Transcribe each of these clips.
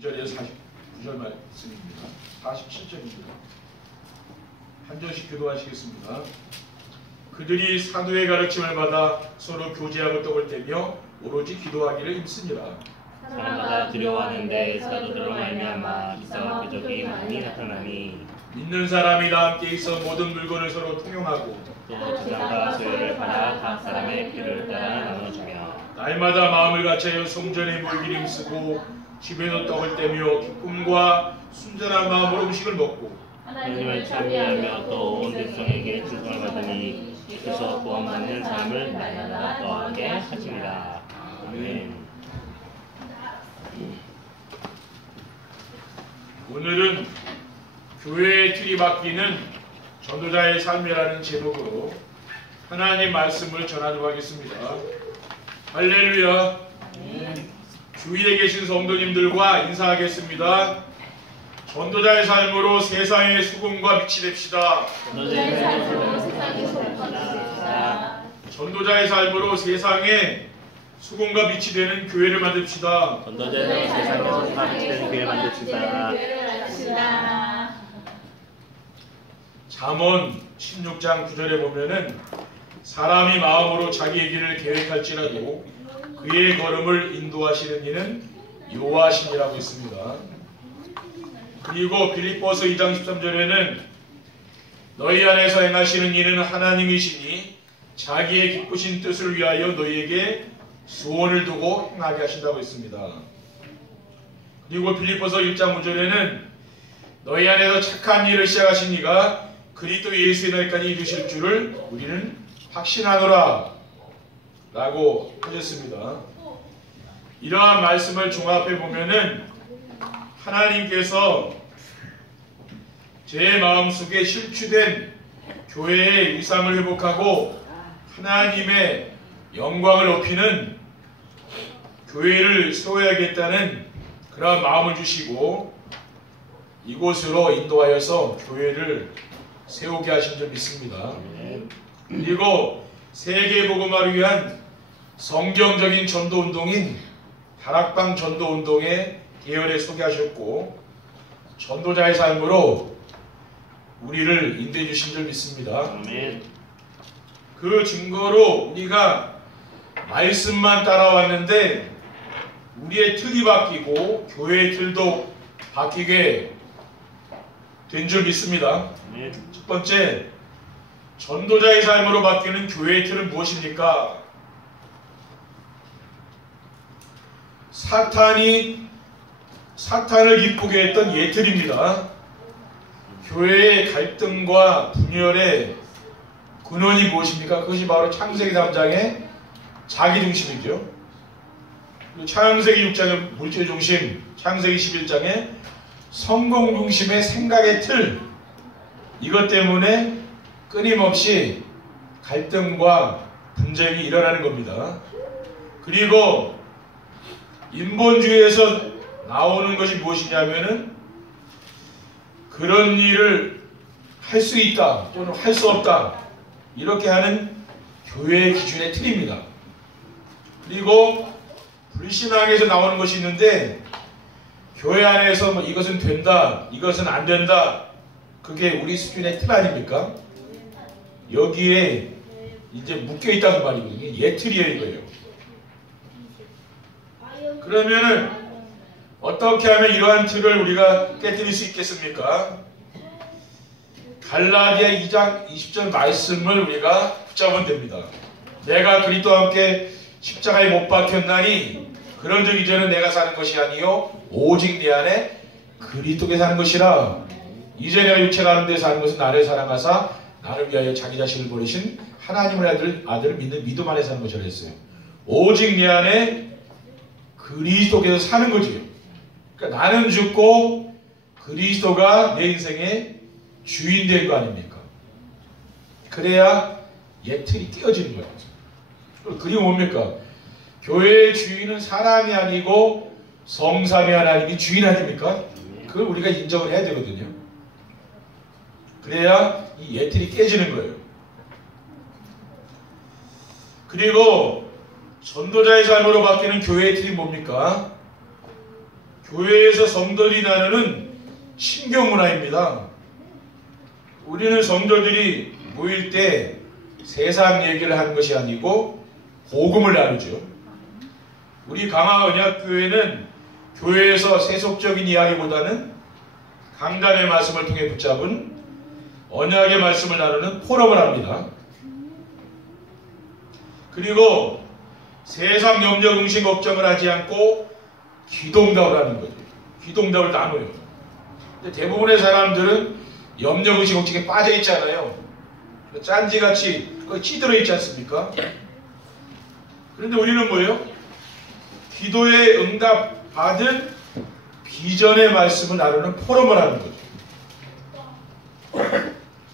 42절에서 49절 말씀입니다. 47절입니다. 한 절씩 교도하시겠습니다. 그들이 사도의 가르침을 받아 서로 교제하고 떡을 떼며 오로지 기도하기를 힘쓰니라. 사람마다 두려워하는데 사도들로 말미암아 기사와 표적이 많이 나타나니 믿는 사람이 다 함께 있어 모든 물건을 서로 통용하고 또 재산과 소유를 팔아 각 사람의 필요를 따라 나눠주며 날마다 마음을 같이하여 성전에 모이기를 힘쓰고 집에서 떡을 떼며 기쁨과 순전한 마음으로 음식을 먹고 하나님을 찬미하며 또 온 백성에게 충성을 받으니 그래서 구원받는 사람을 날마다 더하게 하십니다. 아멘. 오늘은 교회의 틀이 바뀌는 전도자의 삶이라는 제목으로 하나님 말씀을 전하도록 하겠습니다. 할렐루야. 주위에 계신 성도님들과 인사하겠습니다. 전도자의 삶으로 세상의 수금과 빛이 됩시다. 전도자의 삶으로 세상의 소금과 됩시다. 전도자의 삶으로 세상에 수금과 빛이 되는 교회를 만듭시다. 전도자의 세상에서 수금과 빛이 되는 교회를 만듭시다. 잠언 16장 9절에 보면은 사람이 마음으로 자기의 길을 계획할지라도 그의 걸음을 인도하시는 이는 여호와시니라고 있습니다. 그리고 빌립보서 2장 13절에는 너희 안에서 행하시는 이는 하나님이시니 자기의 기쁘신 뜻을 위하여 너희에게 소원을 두고 행하게 하신다고 했습니다. 그리고 빌립보서 1장 5절에는 너희 안에서 착한 일을 시작하신 이가 그리스도 예수의 날까지 이루실 줄을 우리는 확신하노라 라고 하셨습니다. 이러한 말씀을 종합해 보면은 하나님께서 제 마음속에 실추된 교회의 위상을 회복하고 하나님의 영광을 높이는 교회를 세워야겠다는 그런 마음을 주시고 이곳으로 인도하여서 교회를 세우게 하신 줄 믿습니다. 그리고 세계복음화를 위한 성경적인 전도운동인 다락방 전도운동의 계열에 소개하셨고 전도자의 삶으로 우리를 인도해 주신 줄 믿습니다. 그 증거로 우리가 말씀만 따라왔는데 우리의 틀이 바뀌고 교회의 틀도 바뀌게 된 줄 믿습니다. 첫 번째, 전도자의 삶으로 바뀌는 교회의 틀은 무엇입니까? 사탄을 기쁘게 했던 예틀입니다. 교회의 갈등과 분열의 근원이 무엇입니까? 그것이 바로 창세기 3장의 자기중심이죠. 창세기 6장의 물질중심, 창세기 11장의 성공중심의 생각의 틀, 이것 때문에 끊임없이 갈등과 분쟁이 일어나는 겁니다. 그리고 인본주의에서 나오는 것이 무엇이냐면은 그런 일을 할 수 있다 또는 할 수 없다 이렇게 하는 교회의 기준의 틀입니다. 그리고 불신앙에서 나오는 것이 있는데 교회 안에서 뭐 이것은 된다 이것은 안 된다 그게 우리 수준의 틀 아닙니까? 여기에 이제 묶여있다는 말이거든요. 예틀이에요 이거예요. 그러면은 어떻게 하면 이러한 틀을 우리가 깨뜨릴 수 있겠습니까? 갈라디아 2장 20절 말씀을 우리가 붙잡으면 됩니다. 내가 그리스도와 함께 십자가에 못 박혔나니 그런즉 이제는 내가 사는 것이 아니요 오직 내 안에 그리스도께 사는 것이라. 이제 내가 육체가 하는 데 사는 것은 나를 사랑하사 나를 위하여 자기 자신을 버리신 하나님의 아들을 믿는 믿음 안에 사는 것이라 했어요. 오직 내 안에 그리스도께서 사는 거지요. 그러니까 나는 죽고 그리스도가 내 인생의 주인 될 거 아닙니까? 그래야 예틀이 깨어지는 거예요. 그게 뭡니까? 교회의 주인은 사람이 아니고 성삼위 하나님이 주인 아닙니까? 그걸 우리가 인정을 해야 되거든요. 그래야 이 예틀이 깨지는 거예요. 그리고 전도자의 삶으로 바뀌는 교회의 틀이 뭡니까? 교회에서 성도들이 나누는 친교 문화입니다. 우리는 성도들이 모일 때 세상 얘기를 하는 것이 아니고 복음을 나누죠. 우리 강화언약교회는 교회에서 세속적인 이야기보다는 강단의 말씀을 통해 붙잡은 언약의 말씀을 나누는 포럼을 합니다. 그리고 세상 염려 근심 걱정을 하지 않고 기도응답을 하는 거죠. 기도응답을 나눠요. 근데 대부분의 사람들은 염려 근심 걱정에 빠져 있잖아요. 짠지같이 찌들어 있지 않습니까? 그런데 우리는 뭐예요? 기도에 응답 받은 비전의 말씀을 나누는 포럼을 하는 거죠.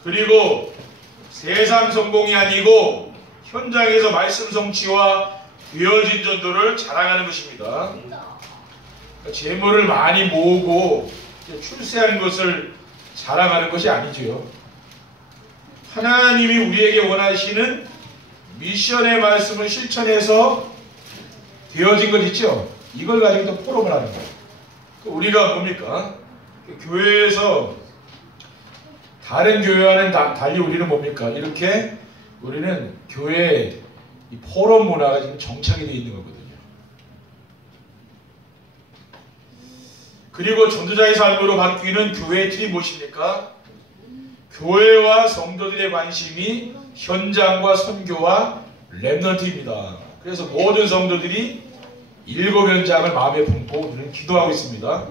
그리고 세상 성공이 아니고 현장에서 말씀 성취와 되어진 전도를 자랑하는 것입니다. 재물을 많이 모으고 출세한 것을 자랑하는 것이 아니죠. 하나님이 우리에게 원하시는 미션의 말씀을 실천해서 되어진 것 있죠? 이걸 가지고 또 포럼을 하는 거예요. 우리가 뭡니까? 교회에서 다른 교회와는 달리 우리는 뭡니까? 이렇게 우리는 교회에 이 포럼 문화가 지금 정착이 되어 있는 거거든요. 그리고 전도자의 삶으로 바뀌는 교회의 틀이 무엇입니까? 교회와 성도들의 관심이 현장과 선교와 렘넌트입니다. 그래서 모든 성도들이 7현장을 마음에 품고 우리는 기도하고 있습니다.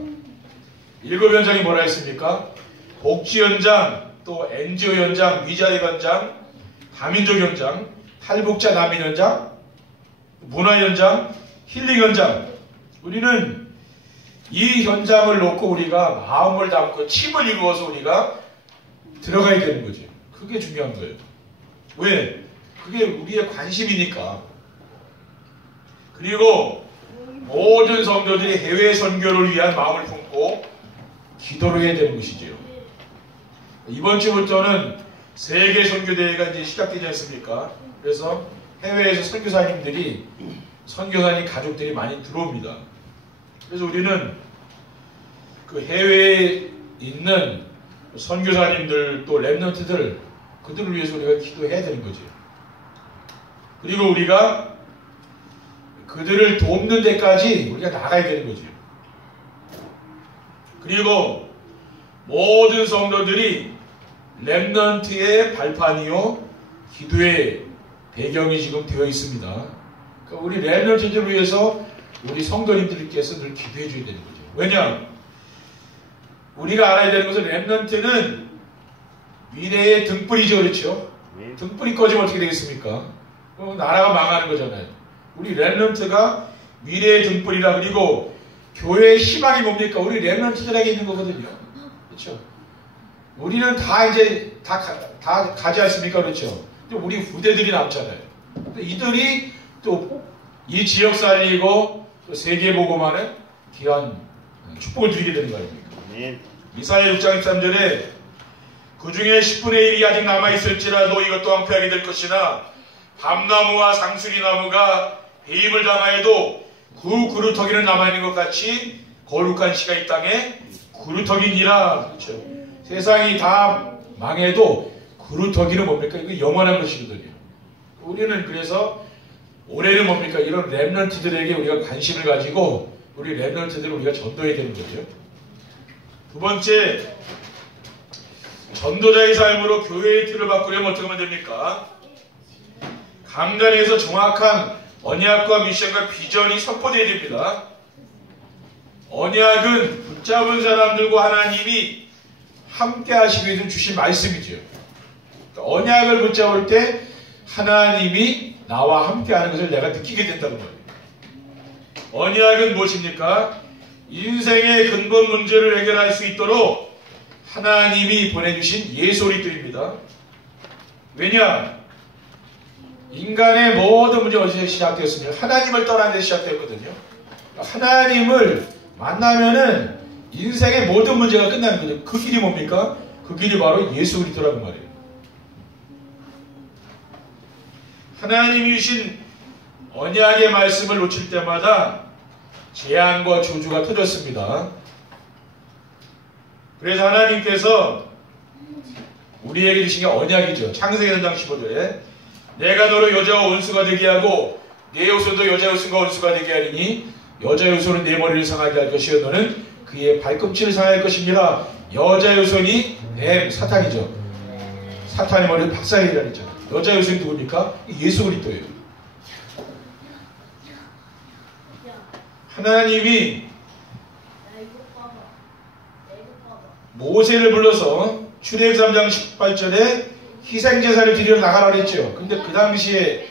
7현장이 뭐라 했습니까? 복지현장, 또 NGO 현장, 미자립 현장, 다민족 현장, 탈북자 난민 현장, 문화 현장, 힐링 현장. 우리는 이 현장을 놓고 우리가 마음을 담고 침을 이루어서 우리가 들어가야 되는 거죠. 그게 중요한 거예요. 왜? 그게 우리의 관심이니까. 그리고 모든 성도들이 해외 선교를 위한 마음을 품고 기도를 해야 되는 것이지요. 이번 주부터는 세계 선교대회가 이제 시작되지 않습니까? 그래서 해외에서 선교사님들이 선교사님 가족들이 많이 들어옵니다. 그래서 우리는 그 해외에 있는 선교사님들 또 렘넌트들 그들을 위해서 우리가 기도해야 되는 거죠. 그리고 우리가 그들을 돕는 데까지 우리가 나가야 되는 거죠. 그리고 모든 성도들이 렘넌트의 발판이요 기도의 배경이 지금 되어 있습니다. 그러니까 우리 렘넌트들을 위해서 우리 성도님들께서 늘 기도해 줘야 되는 거죠. 왜냐? 우리가 알아야 되는 것은 렘넌트는 미래의 등불이죠. 그렇죠? 등불이 꺼지면 어떻게 되겠습니까? 나라가 망하는 거잖아요. 우리 렘넌트가 미래의 등불이라. 그리고 교회의 희망이 뭡니까? 우리 렘넌트들에게 있는 거거든요. 그렇죠? 우리는 다 이제 다 가지 않습니까? 그렇죠? 우리 후대들이 남잖아요. 이들이 또 이 지역 살리고 또 세계 보고만은 귀한 축복을 드리게 되는 거 아닙니까? 이사야 6장 13절에 그 중에 10분의 1이 아직 남아있을지라도 이것도 황폐하게 될 것이나 밤나무와 상수리나무가 배임을 당하여도 그 그루터기는 남아있는 것 같이 거룩한 씨가 이 땅에 그루터기니라. 그렇죠? 세상이 다 망해도 그루터기는 뭡니까? 이거 영원한 것이거든요. 우리는 그래서 올해는 뭡니까? 이런 렘넌트들에게 우리가 관심을 가지고 우리 렘넌트들을 우리가 전도해야 되는 거죠. 두 번째, 전도자의 삶으로 교회의 틀을 바꾸려면 어떻게 하면 됩니까? 강단에서 정확한 언약과 미션과 비전이 선포되어야 됩니다. 언약은 붙잡은 사람들과 하나님이 함께 하시기 위해서 주신 말씀이죠. 언약을 붙잡을 때 하나님이 나와 함께 하는 것을 내가 느끼게 된다는 거예요. 언약은 무엇입니까? 인생의 근본 문제를 해결할 수 있도록 하나님이 보내주신 예수 그리스도입니다. 왜냐? 인간의 모든 문제가 어디서 시작되었습니까? 하나님을 떠난 데서 시작되었거든요. 하나님을 만나면은 인생의 모든 문제가 끝나는 거죠. 그 길이 뭡니까? 그 길이 바로 예수 그리스도라는 말이에요. 하나님이 주신 언약의 말씀을 놓칠 때마다 재앙과 저주가 터졌습니다. 그래서 하나님께서 우리에게 주신 게 언약이죠. 창세기 3장 15절에 내가 너를 여자와 원수가 되게 하고 네 후손도 여자 후손과 원수가 되게 하리니 여자 후손은 네 머리를 상하게 할 것이요 너는 그의 발꿈치를 상할 것입니다. 여자 후손이 사탄이죠. 사탄의 머리를 박살내리라 했잖아요. 여자 후손이 누굽니까? 예수 그리스도예요. 하나님이 모세를 불러서 출애굽 3장 18절에 희생제사를 드리러 나가라고 했죠. 근데 그 당시에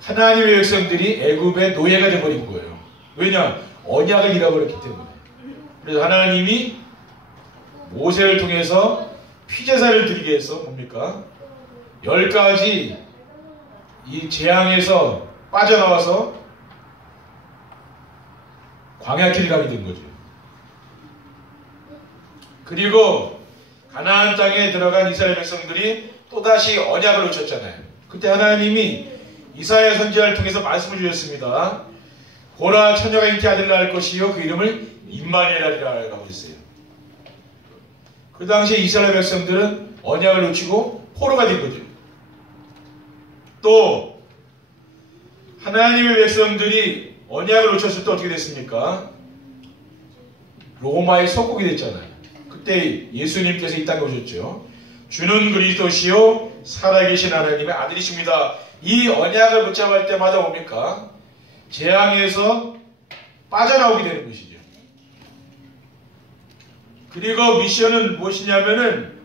하나님의 백성들이 애굽의 노예가 되어버린 거예요. 왜냐? 언약을 잃어버렸기 때문에. 그래서 하나님이 모세를 통해서 피제사를 드리게 해서 뭡니까? 10가지 이 재앙에서 빠져나와서 광야길을 가게 된 거죠. 그리고 가나안 땅에 들어간 이스라엘 백성들이 또다시 언약을 놓쳤잖아요. 그때 하나님이 이사야 선지자를 통해서 말씀을 주셨습니다. 보라 처녀가 잉태 아들을 낳을 것이요 그 이름을 임마누엘이라고 했어요. 그 당시에 이스라엘 백성들은 언약을 놓치고 포로가 된 거죠. 또 하나님의 백성들이 언약을 놓쳤을 때 어떻게 됐습니까? 로마의 속국이 됐잖아요. 그때 예수님께서 이 땅에 오셨죠. 주는 그리스도시요 살아계신 하나님의 아들이십니다. 이 언약을 붙잡을 때마다 뭡니까? 재앙에서 빠져나오게 되는 것이죠. 그리고 미션은 무엇이냐면은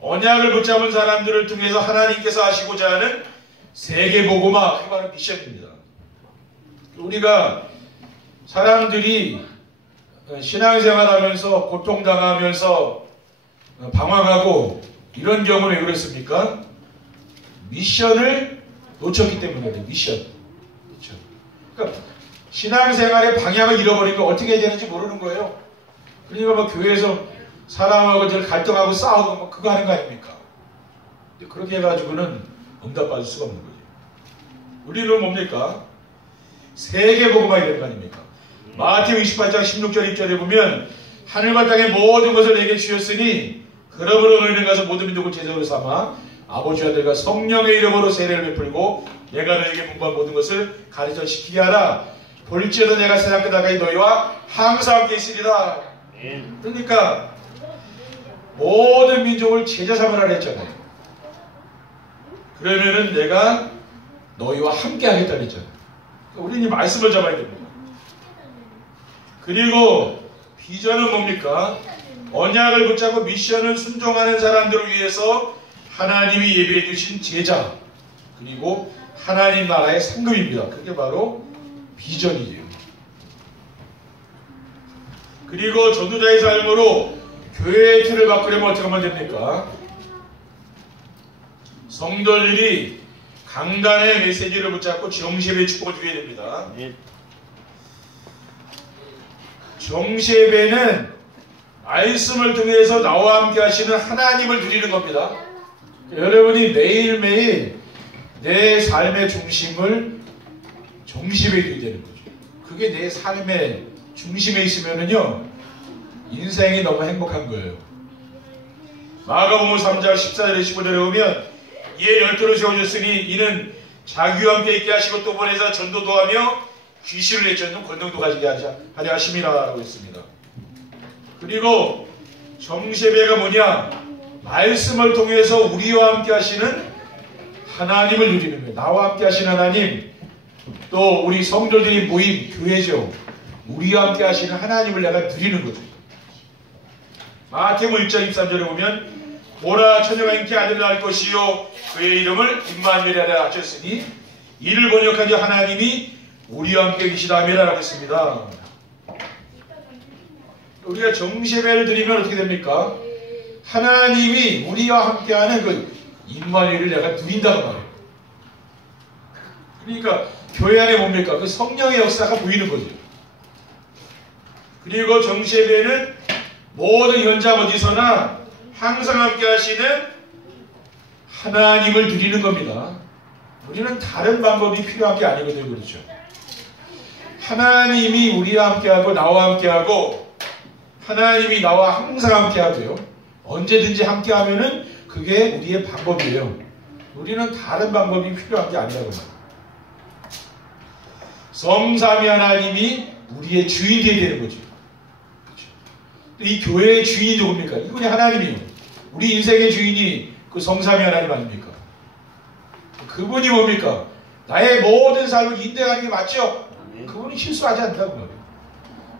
언약을 붙잡은 사람들을 통해서 하나님께서 하시고자 하는 세계복음화, 그게 바로 미션입니다. 우리가 사람들이 신앙생활하면서 고통당하면서 방황하고 이런 경우는 왜 그랬습니까? 미션을 놓쳤기 때문에 그래요. 미션. 그렇죠. 그러니까 신앙생활의 방향을 잃어버리면 어떻게 해야 되는지 모르는 거예요. 그러니까 뭐 교회에서 사람하고 늘 갈등하고 싸우고 뭐 그거 하는 거 아닙니까? 근데 그렇게 해가지고는 응답받을 수가 없는 거죠. 우리는 뭡니까? 세계복음화가 되는 거 아닙니까? 마태복음 28장 16절 2절에 보면 하늘과 땅의 모든 것을 내게 주셨으니 그러므로 너희는 가서 모든 민족을 제자로 삼아 아버지와 아들과 성령의 이름으로 세례를 베풀고 내가 너희에게 분부한 모든 것을 가르쳐 지키게 하라. 볼지어도 내가 세상 끝날까지 너희와 항상 함께 있으리라. 그러니까 모든 민족을 제자 삼으라 했잖아요. 그러면은 내가 너희와 함께 하겠다 했잖아요. 우리는 이 말씀을 잡아야 됩니다. 그리고 비전은 뭡니까? 언약을 붙잡고 미션을 순종하는 사람들을 위해서 하나님이 예비해 주신 제자, 그리고 하나님 나라의 상급입니다. 그게 바로 비전이에요. 그리고 전도자의 삶으로 교회의 틀을 바꾸려면 어떻게 하면 됩니까? 성도들이 강단의 메시지를 붙잡고 정시예배의 축복을 드려야 됩니다. 정시예배는 말씀을 통해서 나와 함께 하시는 하나님을 드리는 겁니다. 여러분이 매일매일 내 삶의 중심을 정시예배에 드려야 되는 거죠. 그게 내 삶의 중심에 있으면은요, 인생이 너무 행복한 거예요. 마가복음 3장 14절에 15절에 보면 이에 열두를 세우셨으니 이는 자기와 함께 있게 하시고 또 보내사 전도도 하며 귀신을 내쫓는 권능도 가지게 하려 하심이라고 했습니다. 그리고 정시예배가 뭐냐? 말씀을 통해서 우리와 함께 하시는 하나님을 누리는 거예요. 나와 함께 하시는 하나님, 또 우리 성도들이 모인 교회죠. 우리와 함께 하시는 하나님을 내가 누리는 거죠. 마태복음 1장 23절에 보면 보라 처녀가 잉태 아들을 낳을 것이요 그의 이름을 임마누엘이라 하셨으니 이를 번역하여 하나님이 우리와 함께 계시다며라고 했습니다. 우리가 정시예배를 드리면 어떻게 됩니까? 하나님이 우리와 함께하는 그 임마누엘을 내가 누린다는 말이에요. 그러니까 교회 안에 뭡니까? 그 성령의 역사가 보이는 거죠. 그리고 정시예배는 모든 현장 어디서나 항상 함께 하시는 하나님을 드리는 겁니다. 우리는 다른 방법이 필요한 게 아니거든요. 그렇죠? 하나님이 우리와 함께하고 나와 함께하고 하나님이 나와 항상 함께하고요. 언제든지 함께하면은 그게 우리의 방법이에요. 우리는 다른 방법이 필요한 게 아니라고 말해요. 성삼위 하나님이 우리의 주인이 되는 거죠. 그렇죠? 이 교회의 주인이 누굽니까? 이분이 하나님이에요. 우리 인생의 주인이 그 성삼위 하나님 아닙니까? 그분이 뭡니까? 나의 모든 삶을 인도하는 게 맞죠? 그분이 실수하지 않다고 말해요.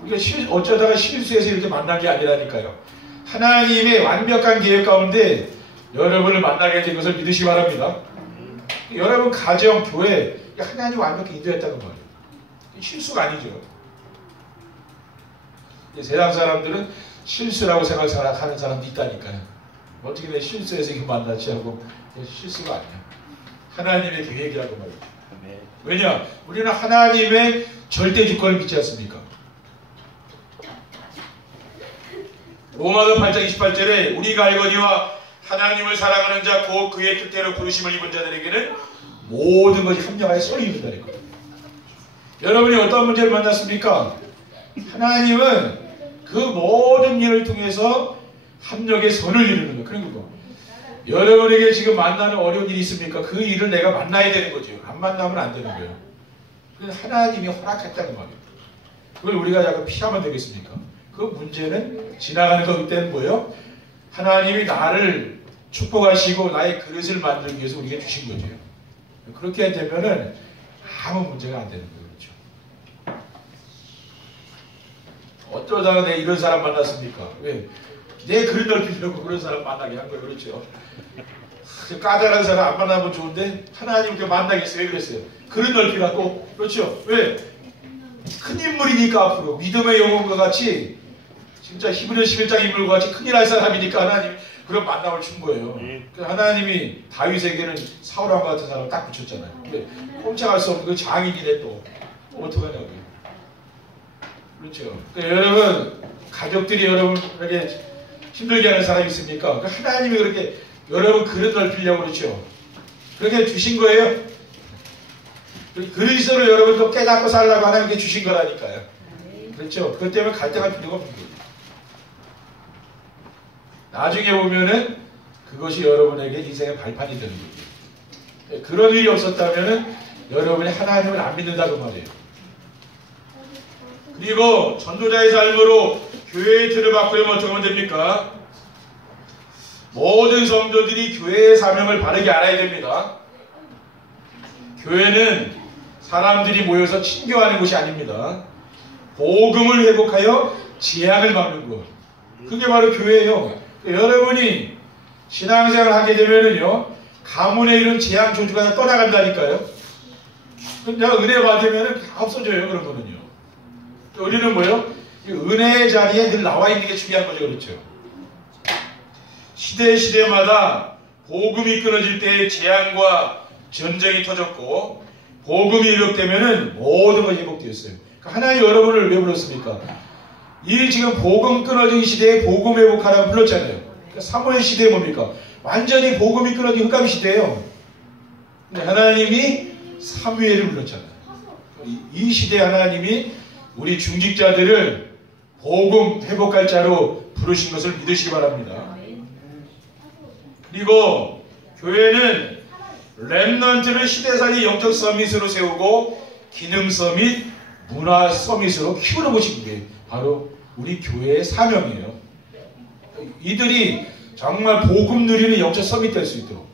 우리가 어쩌다가 실수해서 이렇게 만난 게 아니라니까요. 하나님의 완벽한 계획 가운데 여러분을 만나게 된 것을 믿으시기 바랍니다. 여러분 가정, 교회 하나님 완벽히 인도했다고 말해요. 실수가 아니죠. 세상 사람들은 실수라고 생각하는 사람도 있다니까요. 어떻게 내 실수해서 이거 만났지 하고 실수가 아니야. 하나님의 계획이라고 말해요. 왜냐? 우리는 하나님의 절대 주권을 믿지 않습니까? 로마서 8장 28절에 우리가 알거니와 하나님을 사랑하는 자 곧 그의 뜻대로 부르심을 입은 자들에게는 모든 것이 합력하여 선이 이룬다는 거예요. 여러분이 어떤 문제를 만났습니까? 하나님은 그 모든 일을 통해서 합력의 선을 이루는 거예요. 그리고 여러분에게 지금 만나는 어려운 일이 있습니까? 그 일을 내가 만나야 되는 거죠. 안 만나면 안 되는 거예요. 그건 하나님이 허락했다는 말이에요. 그걸 우리가 자꾸 피하면 되겠습니까? 그 문제는 지나가는 거기 때문에 뭐예요? 하나님이 나를 축복하시고 나의 그릇을 만들기 위해서 우리에게 주신 거죠. 그렇게 되면은 아무 문제가 안 되는 거예요. 그렇죠? 어쩌다가 내가 이런 사람 만났습니까? 왜? 내 그릇 넓히려고 그런 사람 만나게 한 거예요. 그렇죠? 까다로운 사람 안 만나면 좋은데 하나님께 만나겠어요. 왜 그랬어요? 그릇 넓히라고. 그렇죠? 왜? 큰 인물이니까 앞으로 믿음의 영혼과 같이 진짜 히브리 11장 인물과 같이 큰일 할 사람이니까 하나님 그런 만남을 준 거예요. 하나님이 다윗에게는 사울왕 같은 사람을 딱 붙였잖아요. 근데 꼼짝할 수 없는 그 장인이네 또 어떡하냐고요. 그렇죠. 그러니까 여러분 가족들이 여러분에게 힘들게 하는 사람이 있습니까? 그러니까 하나님이 그렇게 여러분 그릇 넓히려고 그렇죠. 그렇게 주신 거예요. 그리스도로 여러분도 깨닫고 살라고 하나님께 주신 거라니까요. 그렇죠. 그것 때문에 갈등할 필요가 없는 거예요. 나중에 보면은 그것이 여러분에게 인생의 발판이 되는 거예요. 그런 일이 없었다면은 여러분이 하나님을 안 믿는다고 말이에요. 그리고 전도자의 삶으로 교회의 틀을 바꾸려면 어떻게 하면 됩니까? 모든 성도들이 교회의 사명을 바르게 알아야 됩니다. 교회는 사람들이 모여서 친교하는 곳이 아닙니다. 복음을 회복하여 재앙을 막는 것. 그게 바로 교회예요. 여러분이 신앙생활을 하게 되면은요, 가문의 이런 재앙 조주가 다 떠나간다니까요. 내가 은혜 받으면은 다 없어져요, 그런 거는요. 우리는 뭐예요? 은혜의 자리에 늘 나와 있는 게 중요한 거죠, 그렇죠? 시대마다 복음이 끊어질 때 재앙과 전쟁이 터졌고, 복음이 회복되면은 모든 것이 회복되었어요. 그러니까 하나님 여러분을 왜 불렀습니까? 이 지금 복음 끊어진 시대에 복음 회복하라고 불렀잖아요. 그러니까 사무엘 시대에 뭡니까? 완전히 복음이 끊어진 흑암 시대예요. 근데 하나님이 사무엘을 불렀잖아요. 이 시대에 하나님이 우리 중직자들을 복음 회복할 자로 부르신 것을 믿으시기 바랍니다. 그리고 교회는 렘넌트를 시대살이 영적 서밋으로 세우고 기능 서밋, 문화 서밋으로 키우는 것이 그게 바로 우리 교회의 사명이에요. 이들이 정말 복음 누리는 영적 서밋 될 수 있도록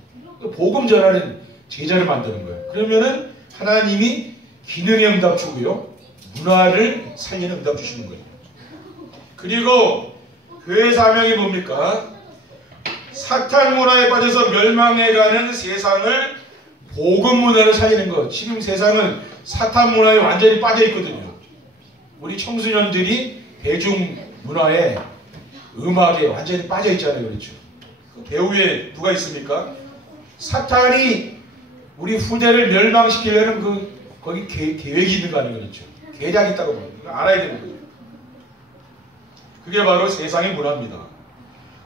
복음 전하는 제자를 만드는 거예요. 그러면은 하나님이 기능의 응답 주고요, 문화를 살리는 응답 주시는 거예요. 그리고 교회 사명이 뭡니까? 사탄 문화에 빠져서 멸망해가는 세상을 복음 문화를 살리는 것. 지금 세상은 사탄 문화에 완전히 빠져 있거든요. 우리 청소년들이 대중 문화에, 음악에 완전히 빠져 있잖아요. 그렇죠? 그 배후에 누가 있습니까? 사탄이 우리 후대를 멸망시키려는 거기 계획이 있는 거 아니에요. 그렇죠? 계략이 있다고 봅니다. 알아야 되는 거예요. 그게 바로 세상의 문화입니다.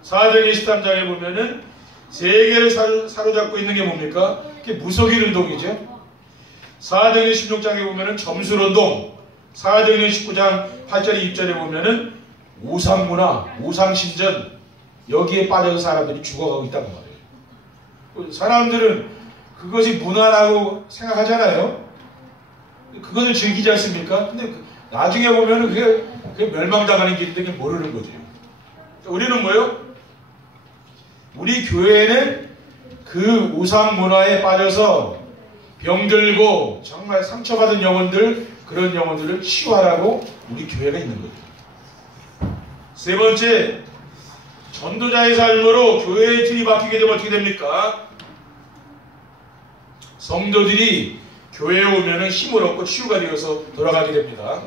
사도행전 13장에 보면은 세계를 사로잡고 있는 게 뭡니까? 그게 무속인 운동이죠. 사도행전 16장에 보면은 점술운동, 사도행전 19장 8절에 6절에 보면은 우상문화, 우상신전 여기에 빠져서 사람들이 죽어가고 있다고 말해요. 사람들은 그것이 문화라고 생각하잖아요. 그것을 즐기지 않습니까? 근데 나중에 보면은 그게 멸망당하는 길인데 그게 모르는 거죠. 우리는 뭐요? 우리 교회는 그 우상 문화에 빠져서 병들고 정말 상처받은 영혼들, 그런 영혼들을 치유하라고 우리 교회가 있는 거죠. 세 번째, 전도자의 삶으로 교회의 틀이 바뀌게 되면 어떻게 됩니까? 성도들이 교회에 오면은 힘을 얻고 치유가 되어서 돌아가게 됩니다.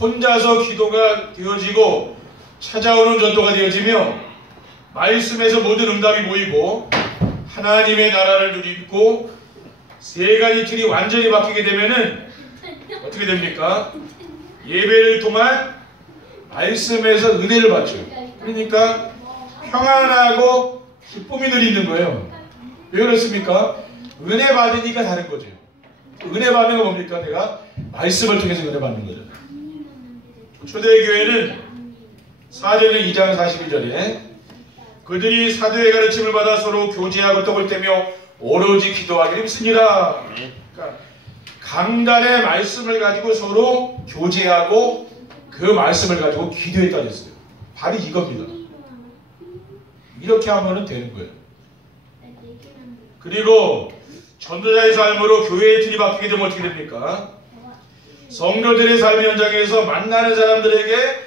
혼자서 기도가 되어지고 찾아오는 전도가 되어지며 말씀에서 모든 응답이 보이고 하나님의 나라를 누리고 세 가지 틀이 완전히 바뀌게 되면은 어떻게 됩니까? 예배를 통한 말씀에서 은혜를 받죠. 그러니까 평안하고 기쁨이 늘 있는 거예요. 왜 그렇습니까? 은혜 받으니까 다른 거죠. 은혜 받는 거 뭡니까? 내가 말씀을 통해서 은혜 받는 거죠. 초대교회는 사도행전 2장 41절에 그들이 사도의 가르침을 받아 서로 교제하고 떡을 떼며 오로지 기도하기를 힘씁니다. 그러니까 강단의 말씀을 가지고 서로 교제하고 그 말씀을 가지고 기도했다 했어요. 바로 이겁니다. 이렇게 하면 되는 거예요. 그리고 전도자의 삶으로 교회의 틀이 바뀌게 되면 어떻게 됩니까? 성도들의 삶의 현장에서 만나는 사람들에게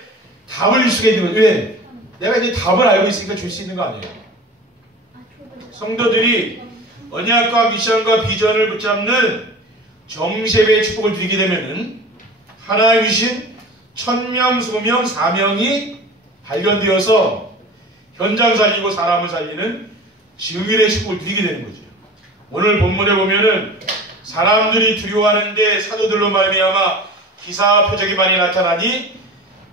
답을 줄 수가 있는 거예요. 왜? 내가 이제 답을 알고 있으니까 줄 수 있는 거 아니에요. 성도들이 언약과 미션과 비전을 붙잡는 정세배의 축복을 누리게 되면은 하나님 주신 천명, 소명, 사명이 발견되어서 현장 살리고 사람을 살리는 증인의 축복을 누리게 되는 거죠. 오늘 본문에 보면은 사람들이 두려워하는데 사도들로 말미암아 기사와 표적이 많이 나타나니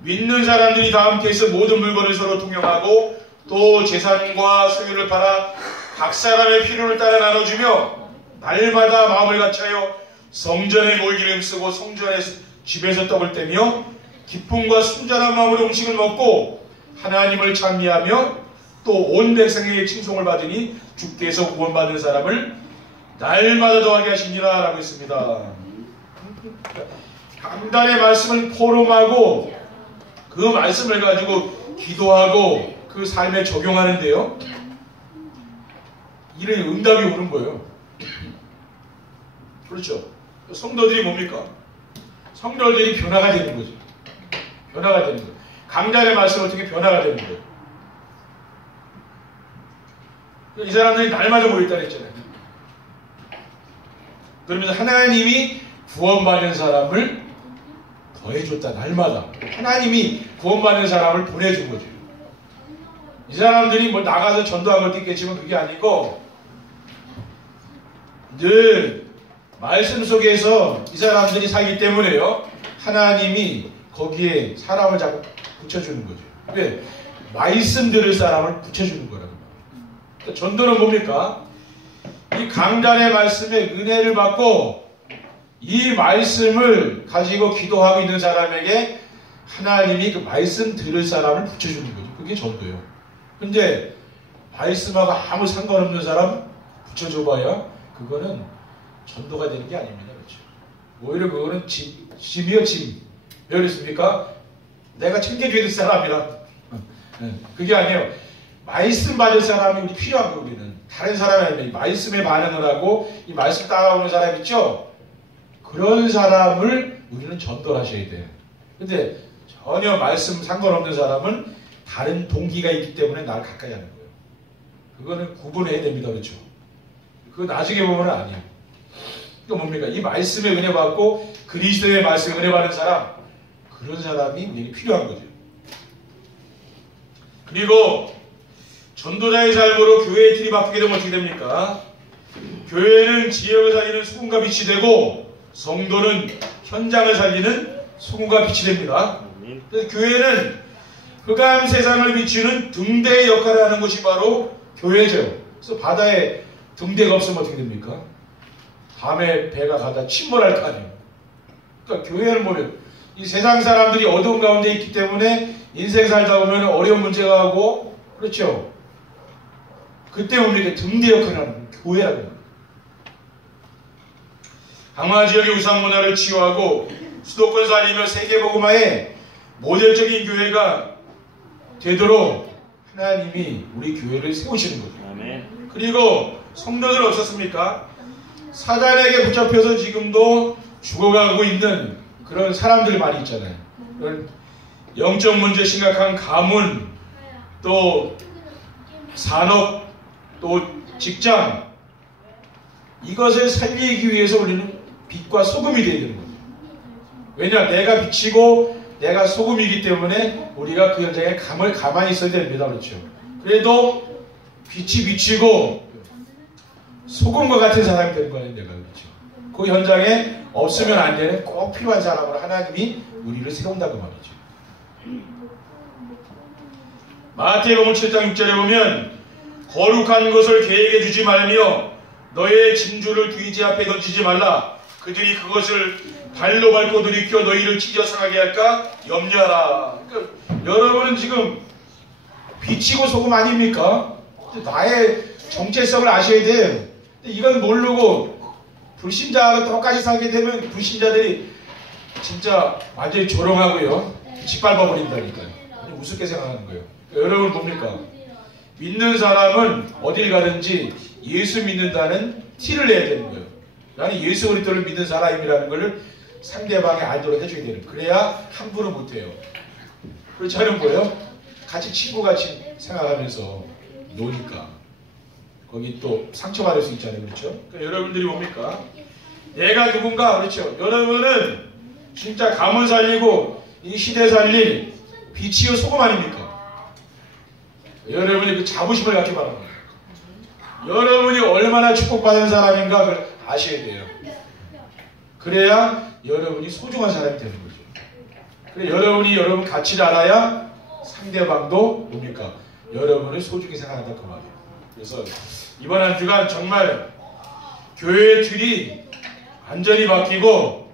믿는 사람들이 다 함께해서 모든 물건을 서로 통용하고 또 재산과 소유를 팔아 각 사람의 필요를 따라 나눠주며 날마다 마음을 같이하여 성전에 모이기를 힘쓰고 성전의 집에서 떡을 떼며 기쁨과 순전한 마음으로 음식을 먹고 하나님을 찬미하며 또 온 백성에게 칭송을 받으니 주께서 구원받는 사람을 날마다 더하게 하시니라 라고 했습니다. 강단의 말씀을 포럼하고 그 말씀을 가지고 기도하고 그 삶에 적용하는데요. 이런 응답이 오는 거예요. 그렇죠. 성도들이 뭡니까? 성도들이 변화가 되는 거죠. 변화가 되는 거예요. 강단의 말씀을 통해 변화가 되는 거예요. 이 사람들이 날마다 모였다 그랬잖아요. 그러면서 하나님이 구원받는 사람을 더해줬다. 날마다 하나님이 구원받는 사람을 보내준 거죠. 이 사람들이 뭐 나가서 전도한 것도 있겠지만 그게 아니고 늘 말씀 속에서 이 사람들이 살기 때문에요. 하나님이 거기에 사람을 자꾸 붙여주는 거죠. 왜? 말씀 들을 사람을 붙여주는 거라고. 그러니까 전도는 뭡니까? 이 강단의 말씀에 은혜를 받고 이 말씀을 가지고 기도하고 있는 사람에게 하나님이 그 말씀 들을 사람을 붙여주는 거죠. 그게 전도예요. 근데 말씀하고 아무 상관없는 사람 붙여줘봐야 그거는 전도가 되는 게 아닙니다. 그렇죠? 오히려 그거는 짐이요, 짐. 왜 그렇습니까? 내가 챙겨줘야 될 사람이라. 그게 아니에요. 말씀 받을 사람이 우리 필요한 거 우리는. 다른 사람이 아니라 이 말씀에 반응을 하고 이 말씀 따라오는 사람 있죠? 그런 사람을 우리는 전도를 하셔야 돼요. 근데 전혀 말씀 상관없는 사람은 다른 동기가 있기 때문에 나를 가까이 하는 거예요. 그거는 구분해야 됩니다. 그렇죠? 그거 나중에 보면 아니에요. 그러니까 뭡니까? 이 말씀에 은혜 받고 그리스도의 말씀에 은혜 받는 사람, 그런 사람이 우리에게 필요한 거죠. 그리고 전도자의 삶으로 교회의 틀이 바뀌게 되면 어떻게 됩니까? 교회는 지역을 살리는 소금과 빛이 되고 성도는 현장을 살리는 소금과 빛이 됩니다. 그래서 교회는 흑암 세상을 비추는 등대의 역할을 하는 것이 바로 교회죠. 그래서 바다에 등대가 없으면 어떻게 됩니까? 밤에 배가 가다 침몰할 거 아니에요. 그러니까 교회를 보면 이 세상 사람들이 어두운 가운데 있기 때문에 인생 살다 보면 어려운 문제가 하고 그렇죠. 그때 우리에게 등대 역할을 하는 교회라고 합니다. 강화 지역의 우상 문화를 치유하고 수도권 살리며 세계복음화의 모델적인 교회가 되도록 하나님이 우리 교회를 세우시는 거죠. 아멘. 그리고 성도들 어떻습니까? 사단에게 붙잡혀서 지금도 죽어가고 있는 그런 사람들 많이 있잖아요. 그런 영적 문제 심각한 가문, 또 산업, 또 직장, 이것을 살리기 위해서 우리는 빛과 소금이 되어야 되는 거예요. 왜냐? 내가 빛이고 내가 소금이기 때문에 우리가 그 현장에 가만히 있어야 됩니다. 그렇죠? 그래도 빛이 비치고 소금과 같은 사람이 되는 거예요. 내가. 그렇죠? 그 현장에 없으면 안 되는 꼭 필요한 사람으로 하나님이 우리를 세운다고 말이죠. 마태복음 7장 6절에 보면 거룩한 것을 계획해 주지 말며 너의 진주를 귀지 앞에 던지지 말라. 그들이 그것을 발로 밟고 들이켜 너희를 찢어 상하게 할까 염려하라. 그러니까 여러분은 지금 빛이고 소금 아닙니까? 나의 정체성을 아셔야 돼요. 이건 모르고 불신자하고 똑같이 살게 되면 불신자들이 진짜 완전히 조롱하고요. 짓밟아버린다니까요. 우습게 생각하는 거예요. 그러니까 여러분 뭡니까? 믿는 사람은 어딜 가든지 예수 믿는다는 티를 내야 되는 거예요. 나는 예수 그리스도를 믿는 사람이라는 걸 상대방이 알도록 해줘야 되는 거예요. 그래야 함부로 못해요. 그렇지 않으면 뭐예요? 같이 친구같이 생각하면서 노니까 거기 또 상처받을 수 있잖아요. 그렇죠? 그러니까 여러분들이 뭡니까? 내가 누군가 그렇죠? 여러분은 진짜 가문 살리고 이 시대 살릴 빛이요 소금 아닙니까? 여러분이 그 자부심을 갖기 바랍니다. 여러분이 얼마나 축복받은 사람인가 그걸 아셔야 돼요. 그래야 여러분이 소중한 사람이 되는 거죠. 그래 여러분이 여러분 가치를 알아야 상대방도 뭡니까? 여러분을 소중히 생각한다 그 말이에요. 그래서 이번 한 주간 정말 교회의 틀이 완전히 바뀌고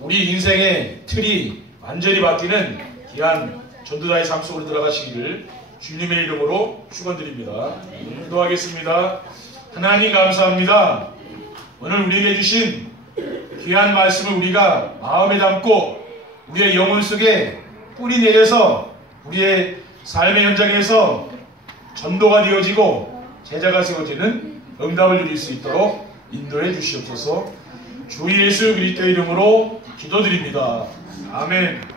우리 인생의 틀이 완전히 바뀌는 귀한 전도자의 삶 속으로 들어가시기를 주님의 이름으로 축원드립니다. 기도하겠습니다. 하나님 감사합니다. 오늘 우리에게 주신 귀한 말씀을 우리가 마음에 담고 우리의 영혼 속에 뿌리 내려서 우리의 삶의 현장에서 전도가 되어지고 제자가 세워지는 응답을 누릴 수 있도록 인도해 주시옵소서. 주 예수 그리스도의 이름으로 기도드립니다. 아멘.